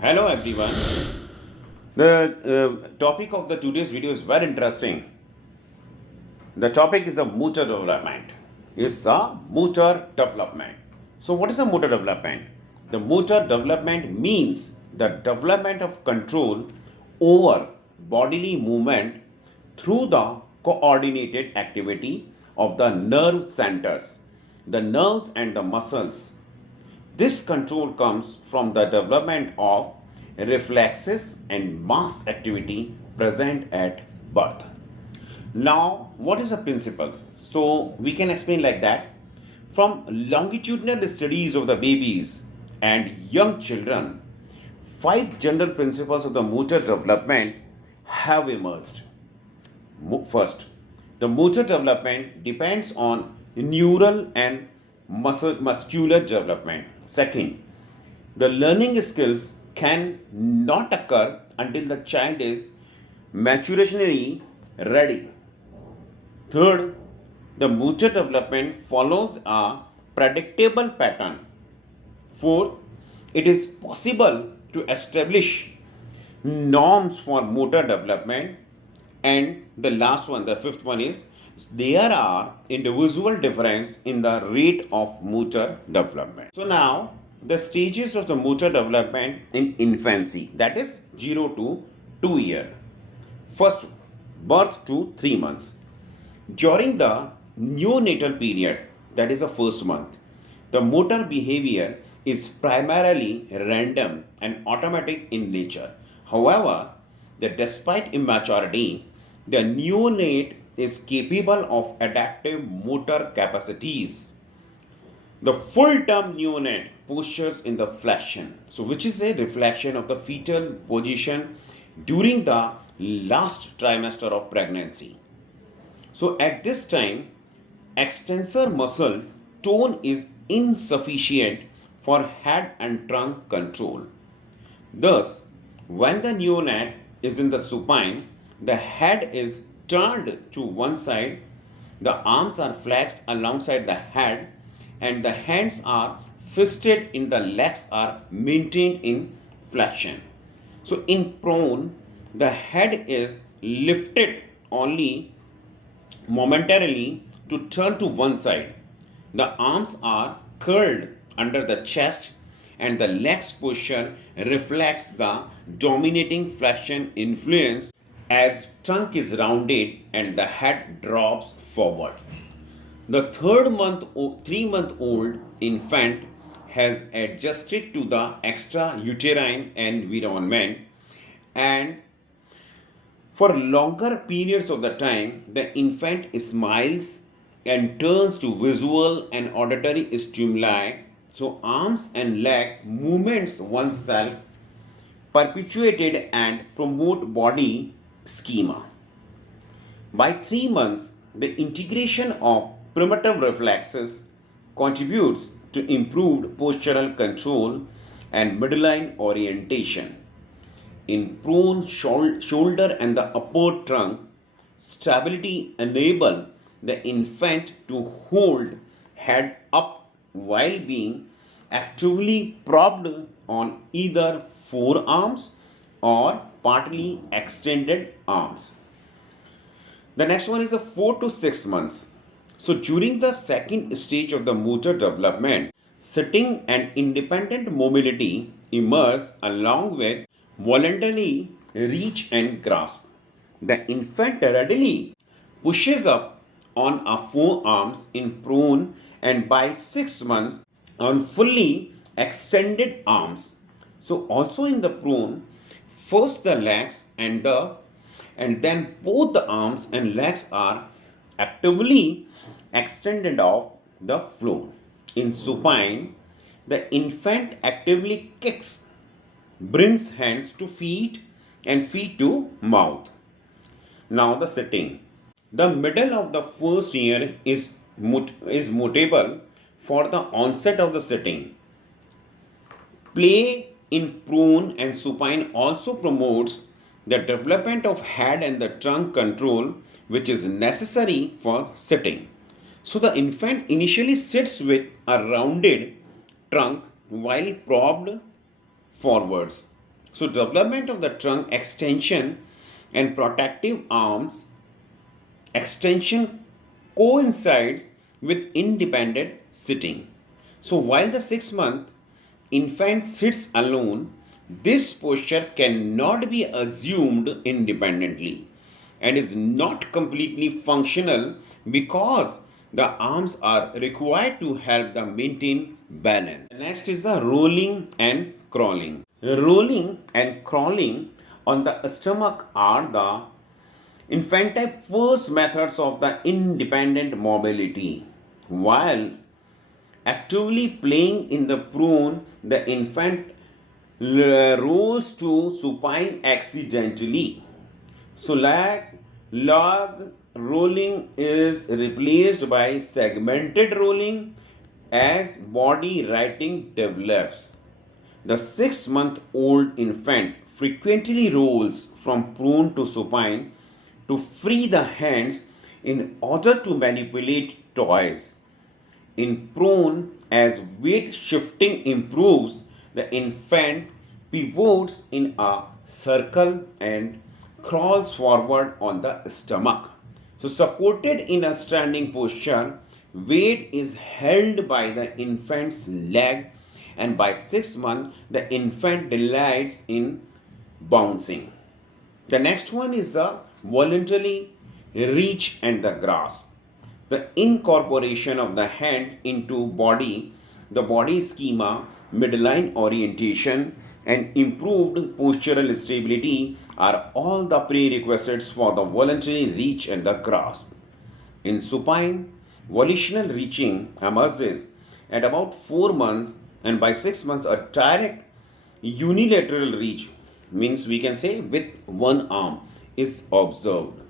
Hello everyone. The topic of the today's video is very interesting. The topic is the motor development. It's a motor development. So what is a motor development? The motor development means the development of control over bodily movement through the coordinated activity of the nerve centers, the nerves and the muscles. This control comes from the development of reflexes and mass activity present at birth. Now, what is the principles? So we can explain like that. From longitudinal studies of the babies and young children, five general principles of the motor development have emerged. First, the motor development depends on neural and muscular development. Second, the learning skills can not occur until the child is maturationally ready. Third, the motor development follows a predictable pattern. Fourth, it is possible to establish norms for motor development. And the last one, the fifth one is there are individual difference in the rate of motor development. So now the stages of the motor development in infancy, that is 0 to 2 year. First, birth to 3 months. During the neonatal period, that is the first month, the motor behavior is primarily random and automatic in nature. However, despite immaturity, the neonate is capable of adaptive motor capacities. The full term neonate postures in the flexion, so which is a reflection of the fetal position during the last trimester of pregnancy. So at this time, extensor muscle tone is insufficient for head and trunk control. Thus, when the neonate is in the supine, the head is turned to one side, the arms are flexed alongside the head, and the hands are fisted in the legs are maintained in flexion. So in prone, the head is lifted only momentarily to turn to one side. The arms are curled under the chest and the legs posture reflects the dominating flexion influence as trunk is rounded and the head drops forward. The 3 month old infant has adjusted to the extra uterine environment, and for longer periods of the time, the infant smiles and turns to visual and auditory stimuli. So, arms and leg movements oneself perpetuated and promote body schema. By 3 months, the integration of primitive reflexes contributes to improved postural control and midline orientation. In prone shoulder and the upper trunk, stability enable the infant to hold head up while being actively propped on either forearms or partly extended arms. The next one is the 4 to 6 months. So during the second stage of the motor development, sitting and independent mobility emerge along with voluntarily reach and grasp. The infant readily pushes up on a forearms in prone and by 6 months on fully extended arms. So also in the prone, first the legs and then both the arms and legs are actively extended off the floor. In supine, the infant actively kicks, brings hands to feet and feet to mouth. Now the sitting. The middle of the first year is mutable for the onset of the sitting. Play in prone and supine also promotes the development of head and the trunk control which is necessary for sitting. So the infant initially sits with a rounded trunk while propped forwards. So, development of the trunk extension and protective arms extension coincides with independent sitting. So, while the 6 month infant sits alone, this posture cannot be assumed independently and is not completely functional because the arms are required to help the maintain balance. Next is the rolling and crawling. Rolling and crawling on the stomach are the infantile first methods of the independent mobility. While actively playing in the prone, the infant rolls to supine accidentally. So, log rolling is replaced by segmented rolling as body writing develops. The 6 month old infant frequently rolls from prone to supine to free the hands in order to manipulate toys. In prone, as weight shifting improves, the infant pivots in a circle and crawls forward on the stomach. So, supported in a standing posture, weight is held by the infant's leg, and by 6 months, the infant delights in bouncing. The next one is the voluntary reach and the grasp. The incorporation of the hand into the body schema, midline orientation, and improved postural stability are all the prerequisites for the voluntary reach and the grasp. In supine, volitional reaching emerges at about 4 months, and by 6 months, a direct unilateral reach, means we can say with one arm, is observed.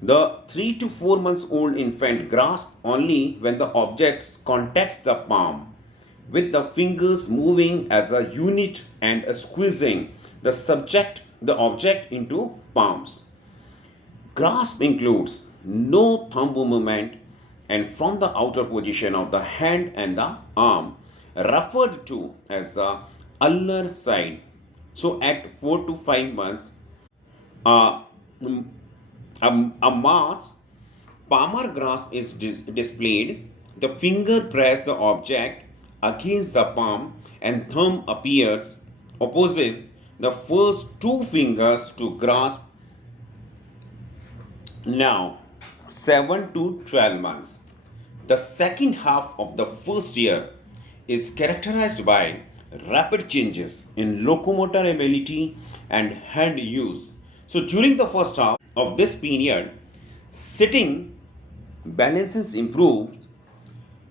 The 3 to 4 months old infant grasps only when the object contacts the palm, with the fingers moving as a unit and squeezing the object into palms. Grasp includes no thumb movement and from the outer position of the hand and the arm, referred to as the ulnar side. So at 4 to 5 months, uh, a mass palmar grasp is displayed. The finger press the object against the palm and thumb opposes the first two fingers to grasp. Now, 7 to 12 months. The second half of the first year is characterized by rapid changes in locomotor ability and hand use. So, during the first half of this period, sitting balances improve,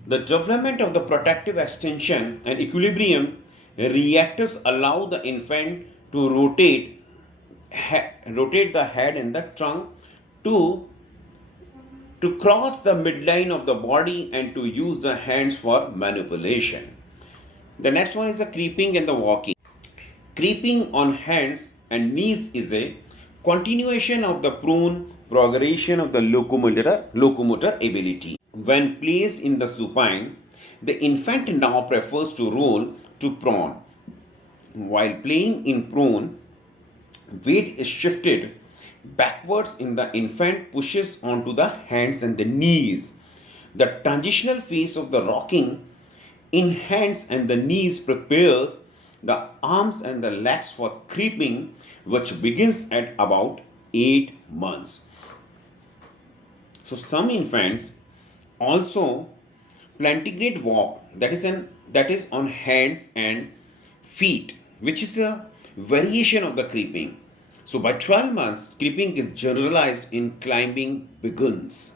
the development of the protective extension and equilibrium reactors allow the infant to rotate the head and the trunk to cross the midline of the body and to use the hands for manipulation. The next one is the creeping and the walking. Creeping on hands and knees is a continuation of the prone progression of the locomotor ability. When placed in the supine, the infant now prefers to roll to prone. While playing in prone, weight is shifted backwards in the infant pushes onto the hands and the knees. The transitional phase of the rocking in hands and the knees prepares the arms and the legs for creeping, which begins at about 8 months. So some infants also plantigrade walk, that is on hands and feet, which is a variation of the creeping. So by 12 months, creeping is generalized in climbing begins.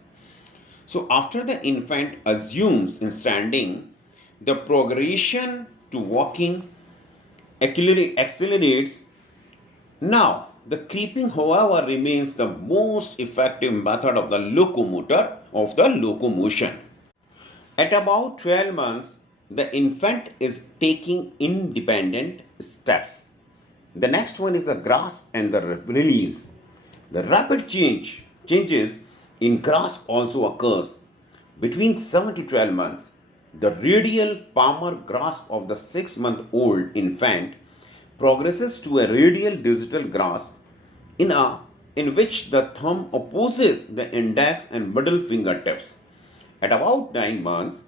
So after the infant assumes in standing, the progression to walking accelerates. Now, the creeping, however, remains the most effective method of the locomotion. At about 12 months, the infant is taking independent steps. The next one is the grasp and the release. The rapid changes in grasp also occurs between 7 to 12 months. The radial palmar grasp of the 6-month-old infant progresses to a radial digital grasp in which the thumb opposes the index and middle fingertips. At about 9 months,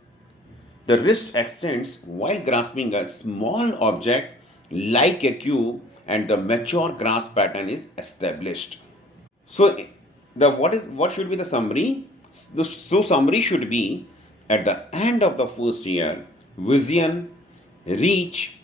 the wrist extends while grasping a small object like a cube and the mature grasp pattern is established. So the what should be the summary? So summary should be at the end of the first year, vision, reach,